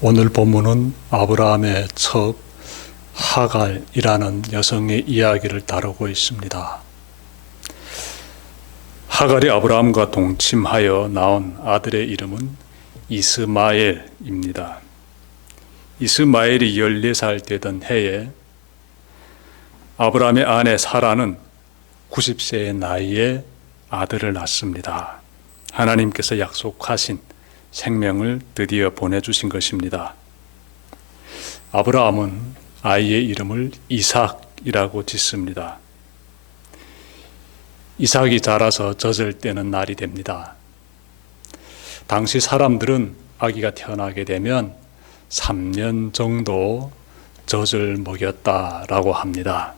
오늘 본문은 아브라함의 첩 하갈이라는 여성의 이야기를 다루고 있습니다. 하갈이 아브라함과 동침하여 낳은 아들의 이름은 이스마엘입니다. 이스마엘이 14살 되던 해에 아브라함의 아내 사라는 90세의 나이에 아들을 낳습니다. 하나님께서 약속하신 생명을 드디어 보내주신 것입니다. 아브라함은 아이의 이름을 이삭이라고 짓습니다. 이삭이 자라서 젖을 떼는 날이 됩니다. 당시 사람들은 아기가 태어나게 되면 3년 정도 젖을 먹였다라고 합니다.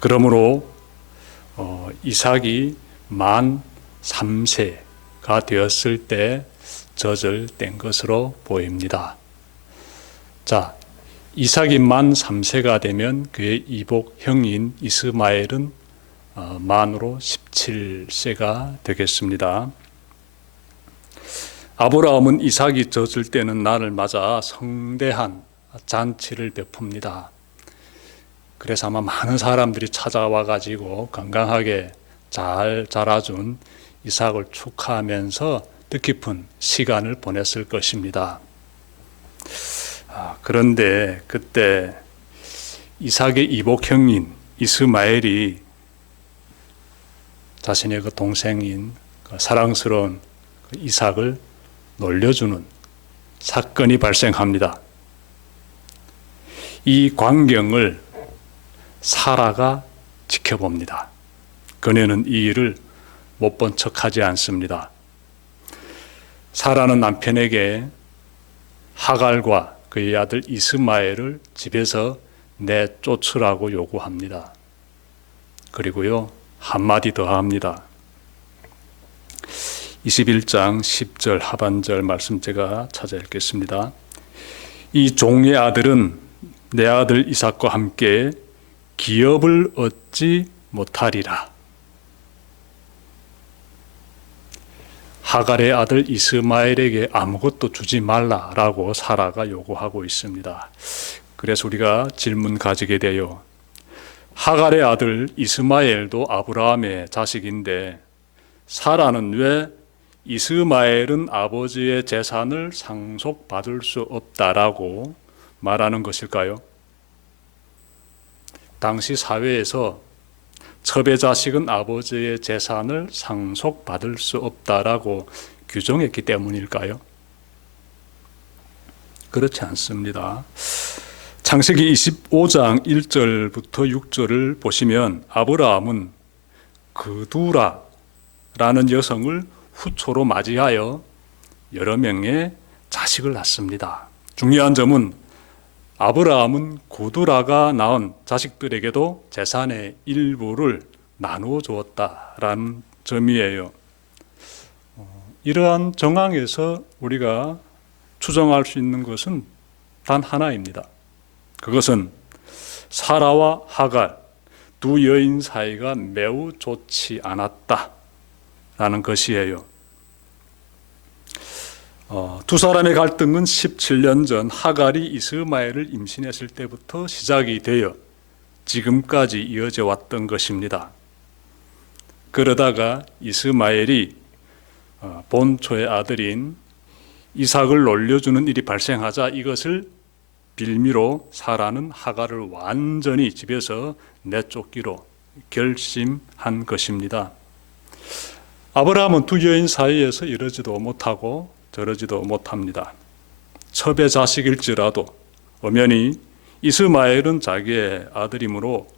그러므로 이삭이 만 3세가 되었을 때 젖을 뗀 것으로 보입니다. 자, 이삭이 만 3세가 되면 그의 이복 형인 이스마엘은 만으로 17세가 되겠습니다. 아브라함은 이삭이 젖을 떼는 날을 맞아 성대한 잔치를 베풉니다. 그래서 아마 많은 사람들이 찾아와 가지고 건강하게 잘 자라준 이삭을 축하하면서 뜻깊은 시간을 보냈을 것입니다. 그런데 그때 이삭의 이복 형인 이스마엘이 자신의 그 동생인 그 사랑스러운 그 이삭을 놀려주는 사건이 발생합니다. 이 광경을 사라가 지켜봅니다. 그녀는 이 일을 못 본 척하지 않습니다. 사라는 남편에게 하갈과 그의 아들 이스마엘을 집에서 내쫓으라고 요구합니다. 그리고요, 한마디 더 합니다. 21장 10절 하반절 말씀 제가 찾아 읽겠습니다. 이 종의 아들은 내 아들 이삭과 함께 기업을 얻지 못하리라. 하갈의 아들 이스마엘에게 아무것도 주지 말라라고 사라가 요구하고 있습니다. 그래서 우리가 질문 가지게 돼요. 하갈의 아들 이스마엘도 아브라함의 자식인데 사라는 왜 이스마엘은 아버지의 재산을 상속받을 수 없다라고 말하는 것일까요? 당시 사회에서 첩의 자식은 아버지의 재산을 상속받을 수 없다라고 규정했기 때문일까요? 그렇지 않습니다. 창세기 25장 1절부터 6절을 보시면 아브라함은 그두라라는 여성을 후초로 맞이하여 여러 명의 자식을 낳습니다. 중요한 점은 아브라함은 그두라가 낳은 자식들에게도 재산의 일부를 나누어 주었다라는 점이에요. 이러한 정황에서 우리가 추정할 수 있는 것은 단 하나입니다. 그것은 사라와 하갈 두 여인 사이가 매우 좋지 않았다라는 것이에요. 두 사람의 갈등은 17년 전 하갈이 이스마엘을 임신했을 때부터 시작이 되어 지금까지 이어져 왔던 것입니다. 그러다가 이스마엘이 본초의 아들인 이삭을 놀려주는 일이 발생하자 이것을 빌미로 사라는 하갈을 완전히 집에서 내쫓기로 결심한 것입니다. 아브라함은 두 여인 사이에서 이러지도 못하고 저러지도 못합니다. 첩의 자식일지라도 엄연히 이스마엘은 자기의 아들이므로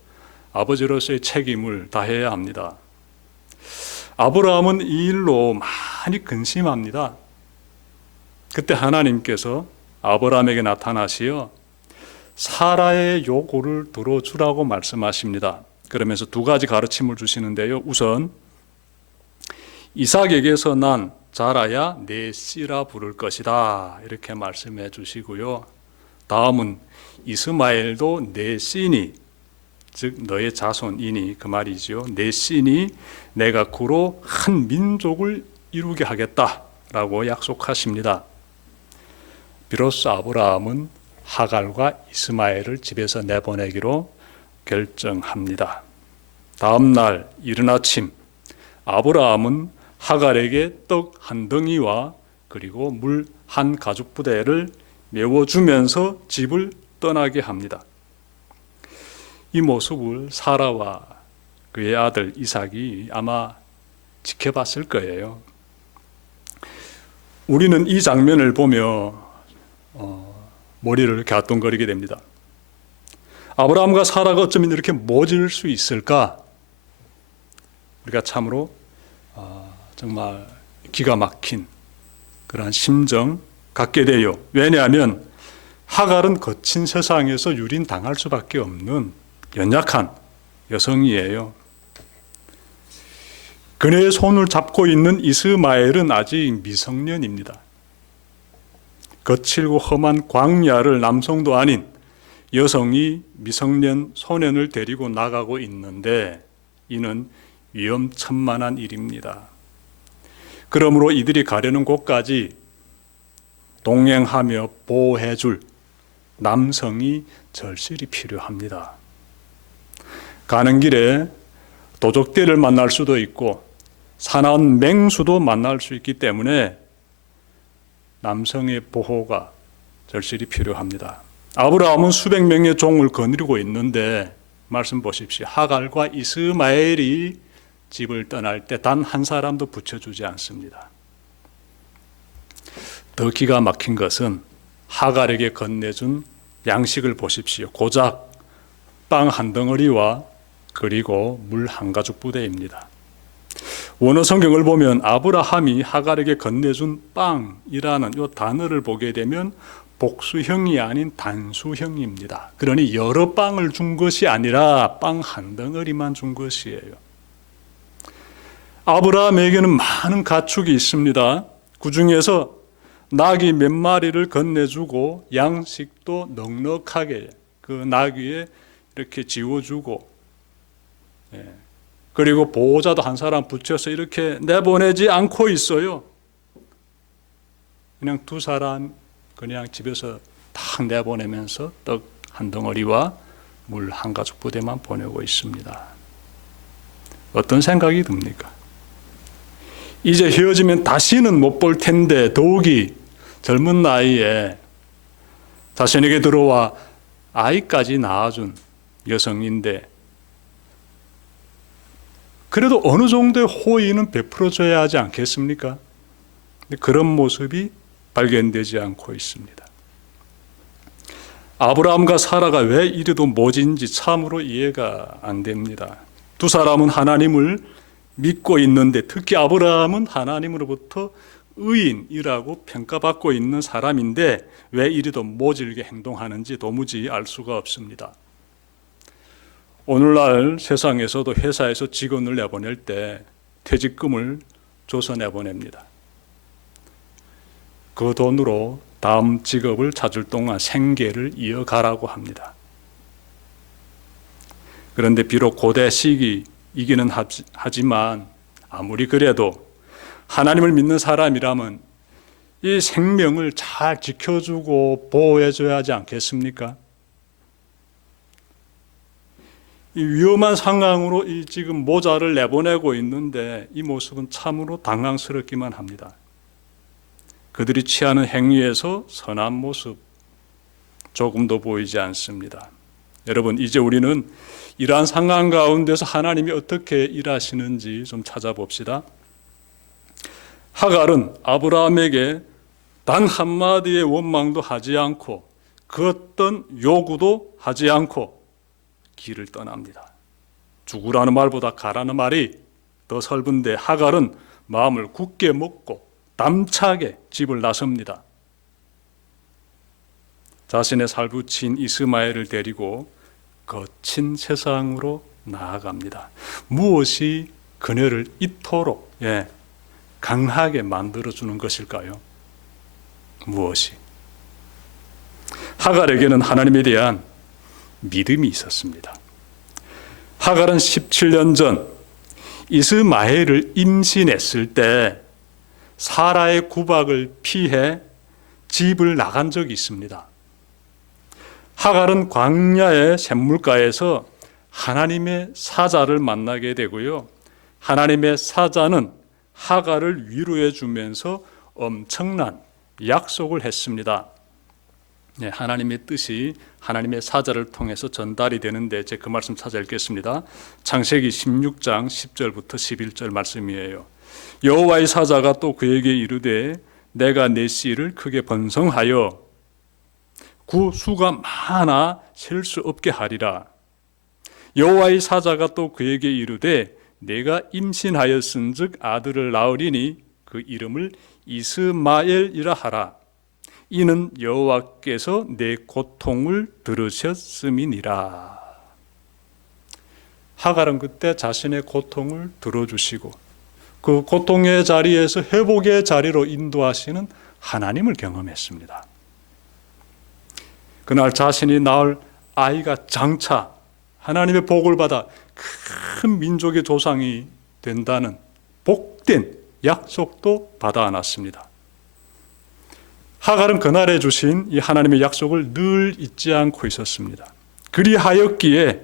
아버지로서의 책임을 다해야 합니다. 아브라함은 이 일로 많이 근심합니다. 그때 하나님께서 아브라함에게 나타나시어 사라의 요구를 들어주라고 말씀하십니다. 그러면서 두 가지 가르침을 주시는데요. 우선 이삭에게서 난 자라야 내 씨라 부를 것이다 이렇게 말씀해 주시고요. 다음은 이스마엘도 내 씨니 즉 너의 자손이니 그 말이죠. 내 씨니 내가 그로 한 민족을 이루게 하겠다라고 약속하십니다. 비로소 아브라함은 하갈과 이스마엘을 집에서 내보내기로 결정합니다. 다음 날 이른 아침 아브라함은 하갈에게 떡 한 덩이와 그리고 물 한 가죽 부대를 메워주면서 집을 떠나게 합니다. 이 모습을 사라와 그의 아들 이삭이 아마 지켜봤을 거예요. 우리는 이 장면을 보며 머리를 갸우뚱거리게 됩니다. 아브라함과 사라가 어쩌면 이렇게 모질 수 있을까? 우리가 참으로 정말 기가 막힌 그런 심정 갖게 돼요. 왜냐하면 하갈은 거친 세상에서 유린당할 수밖에 없는 연약한 여성이에요. 그녀의 손을 잡고 있는 이스마엘은 아직 미성년입니다. 거칠고 험한 광야를 남성도 아닌 여성이 미성년 소년을 데리고 나가고 있는데 이는 위험천만한 일입니다. 그러므로 이들이 가려는 곳까지 동행하며 보호해줄 남성이 절실히 필요합니다. 가는 길에 도적들을 만날 수도 있고 사나운 맹수도 만날 수 있기 때문에 남성의 보호가 절실히 필요합니다. 아브라함은 수백 명의 종을 거느리고 있는데 말씀 보십시오. 하갈과 이스마엘이 집을 떠날 때 단 한 사람도 붙여주지 않습니다. 더 기가 막힌 것은 하갈에게 건네준 양식을 보십시오. 고작 빵 한 덩어리와 그리고 물 한 가죽 부대입니다. 원어 성경을 보면 아브라함이 하갈에게 건네준 빵이라는 이 단어를 보게 되면 복수형이 아닌 단수형입니다. 그러니 여러 빵을 준 것이 아니라 빵 한 덩어리만 준 것이에요. 아브라함에게는 많은 가축이 있습니다. 그 중에서 나귀 몇 마리를 건네주고 양식도 넉넉하게 그 나귀에 이렇게 지워주고 그리고 보호자도 한 사람 붙여서 이렇게 내보내지 않고 있어요. 그냥 두 사람 그냥 집에서 딱 내보내면서 떡 한 덩어리와 물 한 가죽 부대만 보내고 있습니다. 어떤 생각이 듭니까? 이제 헤어지면 다시는 못 볼 텐데 더욱이 젊은 나이에 자신에게 들어와 아이까지 낳아준 여성인데 그래도 어느 정도의 호의는 베풀어줘야 하지 않겠습니까? 그런 모습이 발견되지 않고 있습니다. 아브라함과 사라가 왜 이리도 모진지 참으로 이해가 안 됩니다. 두 사람은 하나님을 믿고 있는데 특히 아브라함은 하나님으로부터 의인이라고 평가받고 있는 사람인데 왜 이리도 모질게 행동하는지 도무지 알 수가 없습니다. 오늘날 세상에서도 회사에서 직원을 내보낼 때 퇴직금을 줘서 내보냅니다. 그 돈으로 다음 직업을 찾을 동안 생계를 이어가라고 합니다. 그런데 비록 고대 시기이기는 하지만 아무리 그래도 하나님을 믿는 사람이라면 이 생명을 잘 지켜주고 보호해줘야 하지 않겠습니까? 이 위험한 상황으로 이 지금 모자를 내보내고 있는데 이 모습은 참으로 당황스럽기만 합니다. 그들이 취하는 행위에서 선한 모습 조금도 보이지 않습니다. 여러분, 이제 우리는 이러한 상황 가운데서 하나님이 어떻게 일하시는지 좀 찾아봅시다. 하갈은 아브라함에게 단 한마디의 원망도 하지 않고 그 어떤 요구도 하지 않고 길을 떠납니다. 죽으라는 말보다 가라는 말이 더 설픈데 하갈은 마음을 굳게 먹고 담차게 집을 나섭니다. 자신의 살부친 이스마엘을 데리고 거친 세상으로 나아갑니다. 무엇이 그녀를 이토록 강하게 만들어주는 것일까요? 무엇이? 하갈에게는 하나님에 대한 믿음이 있었습니다. 하갈은 17년 전 이스마엘을 임신했을 때 사라의 구박을 피해 집을 나간 적이 있습니다. 하갈은 광야의 샘물가에서 하나님의 사자를 만나게 되고요. 하나님의 사자는 하갈을 위로해 주면서 엄청난 약속을 했습니다. 하나님의 뜻이 하나님의 사자를 통해서 전달이 되는데 제 그 말씀 찾아 읽겠습니다. 창세기 16장 10절부터 11절 말씀이에요. 여호와의 사자가 또 그에게 이르되 내가 내 씨를 크게 번성하여 구 수가 많아 셀 수 없게 하리라. 여호와의 사자가 또 그에게 이르되 내가 임신하였은즉 아들을 낳으리니 그 이름을 이스마엘이라 하라. 이는 여호와께서 내 고통을 들으셨음이니라. 하갈은 그때 자신의 고통을 들어주시고 그 고통의 자리에서 회복의 자리로 인도하시는 하나님을 경험했습니다. 그날 자신이 낳을 아이가 장차 하나님의 복을 받아 큰 민족의 조상이 된다는 복된 약속도 받아 안았습니다. 하갈은 그날에 주신 이 하나님의 약속을 늘 잊지 않고 있었습니다. 그리하였기에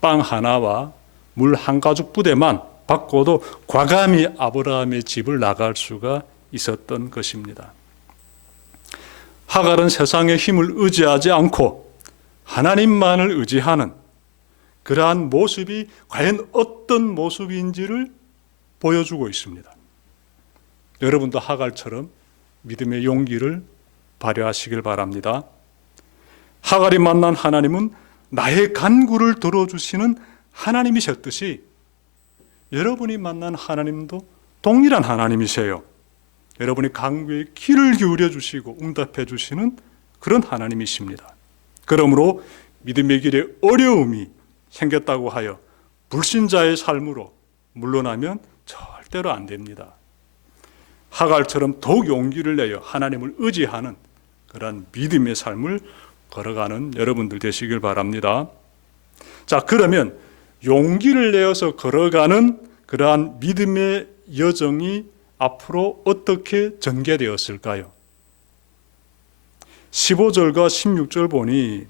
빵 하나와 물 한 가죽 부대만 받고도 과감히 아브라함의 집을 나갈 수가 있었던 것입니다. 하갈은 세상의 힘을 의지하지 않고 하나님만을 의지하는 그러한 모습이 과연 어떤 모습인지를 보여주고 있습니다. 여러분도 하갈처럼 믿음의 용기를 발휘하시길 바랍니다. 하갈이 만난 하나님은 나의 간구를 들어주시는 하나님이셨듯이 여러분이 만난 하나님도 동일한 하나님이세요. 여러분이 간구에 귀를 기울여 주시고 응답해 주시는 그런 하나님이십니다. 그러므로 믿음의 길에 어려움이 생겼다고 하여 불신자의 삶으로 물러나면 절대로 안 됩니다. 하갈처럼 더욱 용기를 내어 하나님을 의지하는 그러한 믿음의 삶을 걸어가는 여러분들 되시길 바랍니다. 자, 그러면 용기를 내어서 걸어가는 그러한 믿음의 여정이 앞으로 어떻게 전개되었을까요? 15절과 16절 보니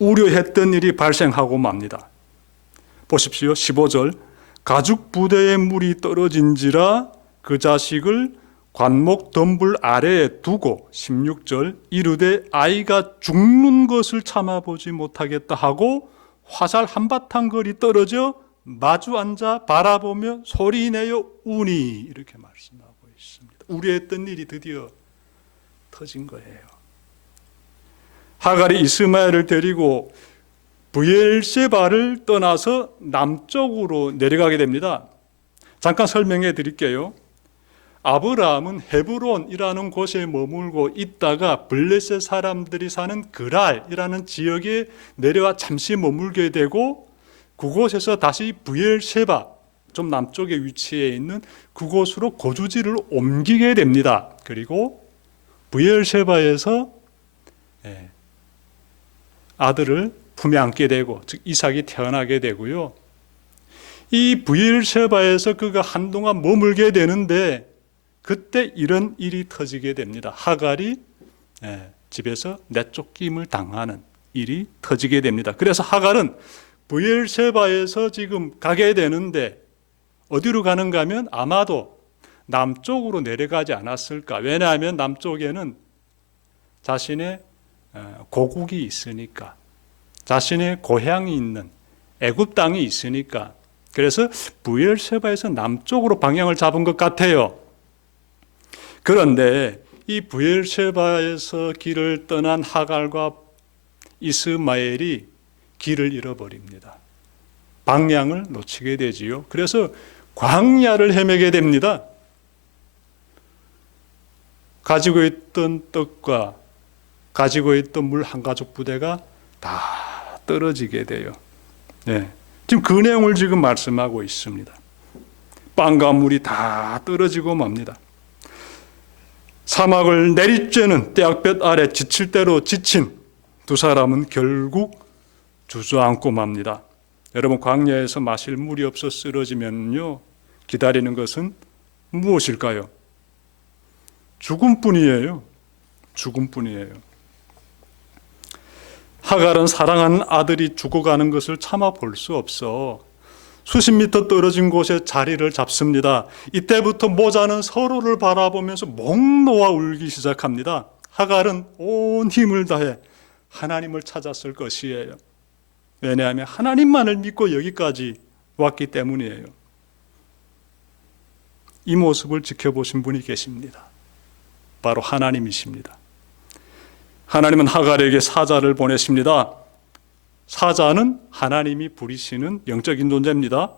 우려했던 일이 발생하고 맙니다. 보십시오. 15절 가죽 부대에 물이 떨어진지라 그 자식을 관목 덤불 아래에 두고 16절 이르되 아이가 죽는 것을 참아보지 못하겠다 하고 화살 한바탕 거리 떨어져 마주 앉아 바라보며 소리내어 우니 이렇게 말씀하고 있습니다. 우려했던 일이 드디어 터진 거예요. 하갈이 이스마엘을 데리고 브엘세바를 떠나서 남쪽으로 내려가게 됩니다. 잠깐 설명해 드릴게요. 아브라함은 헤브론이라는 곳에 머물고 있다가 블레셋 사람들이 사는 그랄이라는 지역에 내려와 잠시 머물게 되고 그곳에서 다시 브엘세바 좀 남쪽에 위치해 있는 그곳으로 거주지를 옮기게 됩니다. 그리고 브엘세바에서 아들을 품에 안게 되고 즉 이삭이 태어나게 되고요. 이 브엘세바에서 그가 한동안 머물게 되는데 그때 이런 일이 터지게 됩니다. 하갈이 집에서 내쫓김을 당하는 일이 터지게 됩니다. 그래서 하갈은 브엘세바에서 지금 가게 되는데 어디로 가는가 하면 아마도 남쪽으로 내려가지 않았을까. 왜냐하면 남쪽에는 자신의 고국이 있으니까, 자신의 고향이 있는 애굽 땅이 있으니까. 그래서 브엘세바에서 남쪽으로 방향을 잡은 것 같아요. 그런데 이 브엘세바에서 길을 떠난 하갈과 이스마엘이 길을 잃어버립니다. 방향을 놓치게 되지요. 그래서 광야를 헤매게 됩니다. 가지고 있던 떡과 가지고 있던 물 한 가죽 부대가 다 떨어지게 돼요. 지금 그 내용을 지금 말씀하고 있습니다. 빵과 물이 다 떨어지고 맙니다. 사막을 내리쬐는 떼약볕 아래 지칠 대로 지친 두 사람은 결국 주저앉고 맙니다. 여러분, 광야에서 마실 물이 없어 쓰러지면요, 기다리는 것은 무엇일까요? 죽음뿐이에요. 죽음뿐이에요. 하갈은 사랑하는 아들이 죽어가는 것을 참아 볼 수 없어 수십 미터 떨어진 곳에 자리를 잡습니다. 이때부터 모자는 서로를 바라보면서 목 놓아 울기 시작합니다. 하갈은 온 힘을 다해 하나님을 찾았을 것이에요. 왜냐하면 하나님만을 믿고 여기까지 왔기 때문이에요. 이 모습을 지켜보신 분이 계십니다. 바로 하나님이십니다. 하나님은 하갈에게 사자를 보내십니다. 사자는 하나님이 부리시는 영적인 존재입니다.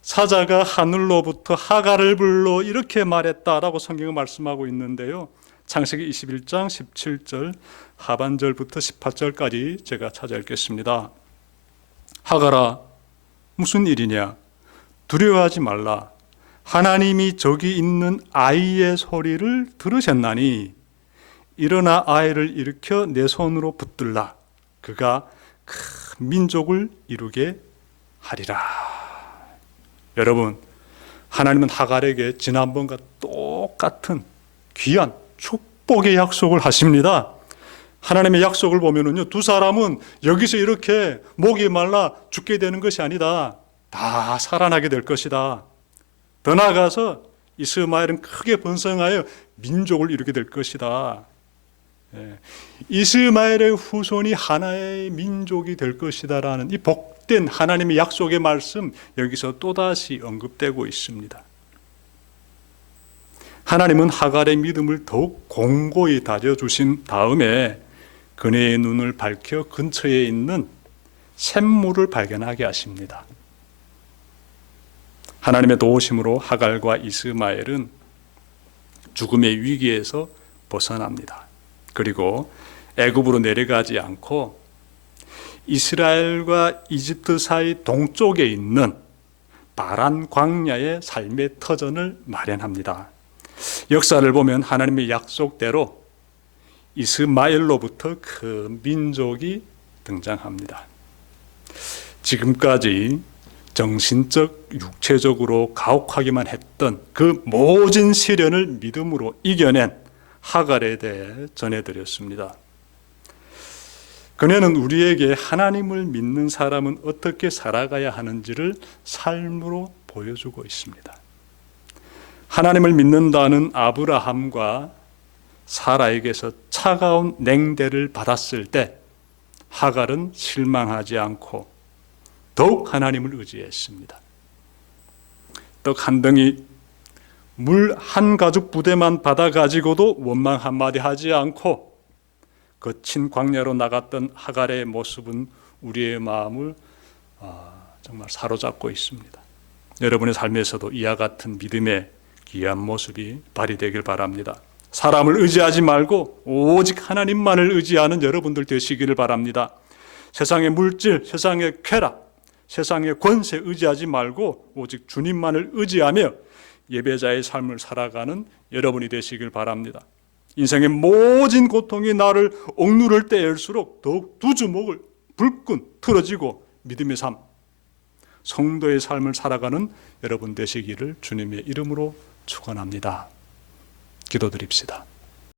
사자가 하늘로부터 하갈을 불러 이렇게 말했다라고 성경은 말씀하고 있는데요. 창세기 21장 17절 하반절부터 18절까지 제가 찾아 읽겠습니다. 하갈아, 무슨 일이냐? 두려워하지 말라. 하나님이 저기 있는 아이의 소리를 들으셨나니 일어나 아이를 일으켜 내 손으로 붙들라. 그가 큰 민족을 이루게 하리라. 여러분, 하나님은 하갈에게 지난번과 똑같은 귀한 축복의 약속을 하십니다. 하나님의 약속을 보면은요, 두 사람은 여기서 이렇게 목이 말라 죽게 되는 것이 아니다. 다 살아나게 될 것이다. 더 나아가서 이스마엘은 크게 번성하여 민족을 이루게 될 것이다. 이스마엘의 후손이 하나의 민족이 될 것이다라는 이 복된 하나님의 약속의 말씀 여기서 또다시 언급되고 있습니다. 하나님은 하갈의 믿음을 더욱 공고히 다져주신 다음에 그네의 눈을 밝혀 근처에 있는 샘물을 발견하게 하십니다. 하나님의 도우심으로 하갈과 이스마엘은 죽음의 위기에서 벗어납니다. 그리고 애굽으로 내려가지 않고 이스라엘과 이집트 사이 동쪽에 있는 바란 광야의 삶의 터전을 마련합니다. 역사를 보면 하나님의 약속대로 이스마엘로부터 그 민족이 등장합니다. 지금까지 정신적, 육체적으로 가혹하기만 했던 그 모진 시련을 믿음으로 이겨낸 하갈에 대해 전해드렸습니다. 그녀는 우리에게 하나님을 믿는 사람은 어떻게 살아가야 하는지를 삶으로 보여주고 있습니다. 하나님을 믿는다는 아브라함과 사라에게서 차가운 냉대를 받았을 때 하갈은 실망하지 않고 더욱 하나님을 의지했습니다. 떡 한 덩이, 물 한 가죽 부대만 받아가지고도 원망 한마디 하지 않고 거친 광야로 나갔던 하갈의 모습은 우리의 마음을 정말 사로잡고 있습니다. 여러분의 삶에서도 이와 같은 믿음의 귀한 모습이 발휘되길 바랍니다. 사람을 의지하지 말고 오직 하나님만을 의지하는 여러분들 되시기를 바랍니다. 세상의 물질, 세상의 쾌락, 세상의 권세 의지하지 말고 오직 주님만을 의지하며 예배자의 삶을 살아가는 여러분이 되시길 바랍니다. 인생의 모진 고통이 나를 억누를 때일수록 더욱 두 주먹을 불끈 틀어지고 믿음의 삶, 성도의 삶을 살아가는 여러분 되시기를 주님의 이름으로 축원합니다. 기도드립시다.